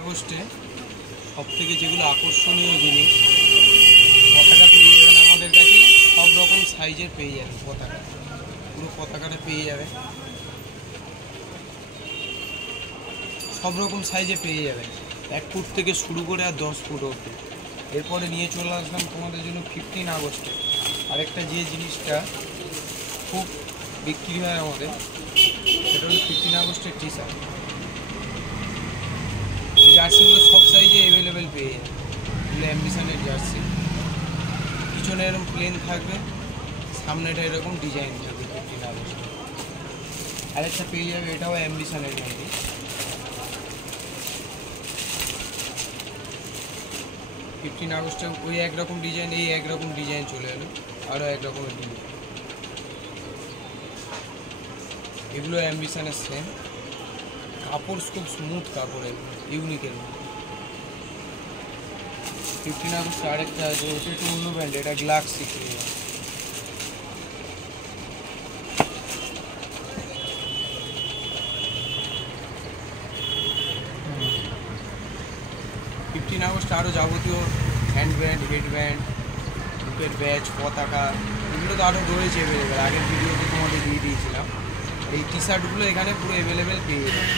আগস্টে সবথেকে যেগুলো আকর্ষণীয় জিনিস পতাকা পেয়ে যাবেন আমাদের কাছে, সব রকম সাইজের পেয়ে যাবেন পতাকা, পুরো পতাকাটা পেয়ে যাবেন, সব রকম সাইজে পেয়ে যাবেন, 1 ফুট থেকে শুরু করে আর 10 ফুট অবধি। এরপরে নিয়ে চলে আসলাম তোমাদের জন্য 15 আগস্টে আরেকটা যে জিনিসটা খুব বিক্রি হয় আমাদের, সেটা হলো 15 আগস্টের টি শার্ট। এই জার্সিগুলো সব সাইজে অ্যাভেলেবেল পেয়ে যাবে, এগুলো অ্যাম্বিশনের জার্সি। পিছনে এরকম প্লেন থাকবে, সামনেটা এরকম ডিজাইন থাকবে 15 আগস্টে। আরেকটা পেয়ে যাবে, এটাও অ্যাম্বিশনের মধ্যে। 15 আগস্টে ওই একরকম ডিজাইন, এই একরকম ডিজাইন চলে এলো, আরও এক রকমের ডিজাইন। এগুলো অ্যাম্বিশনের সেম, কাপড় খুব স্মুথ কাপড়, এগুলো ইউনিকের মধ্যে। 15 আগস্টে আরেকটা আছে, ওটা একটু অন্য ব্র্যান্ড, এটা গ্লাক্সি পেয়ে যাবে। 15 আগস্টে আরও যাবতীয় হ্যান্ড ব্যান্ড, হেড ব্যান্ড, বুকের ব্যাচ, পতাকা, এগুলো তো আরও রয়েছে অ্যাভেলেবেল। আগের ভিডিওতে তোমাদের দিয়ে দিয়েছিলাম। এই টি শার্টগুলো এখানে পুরো অ্যাভেলেবেল পেয়ে যাবে।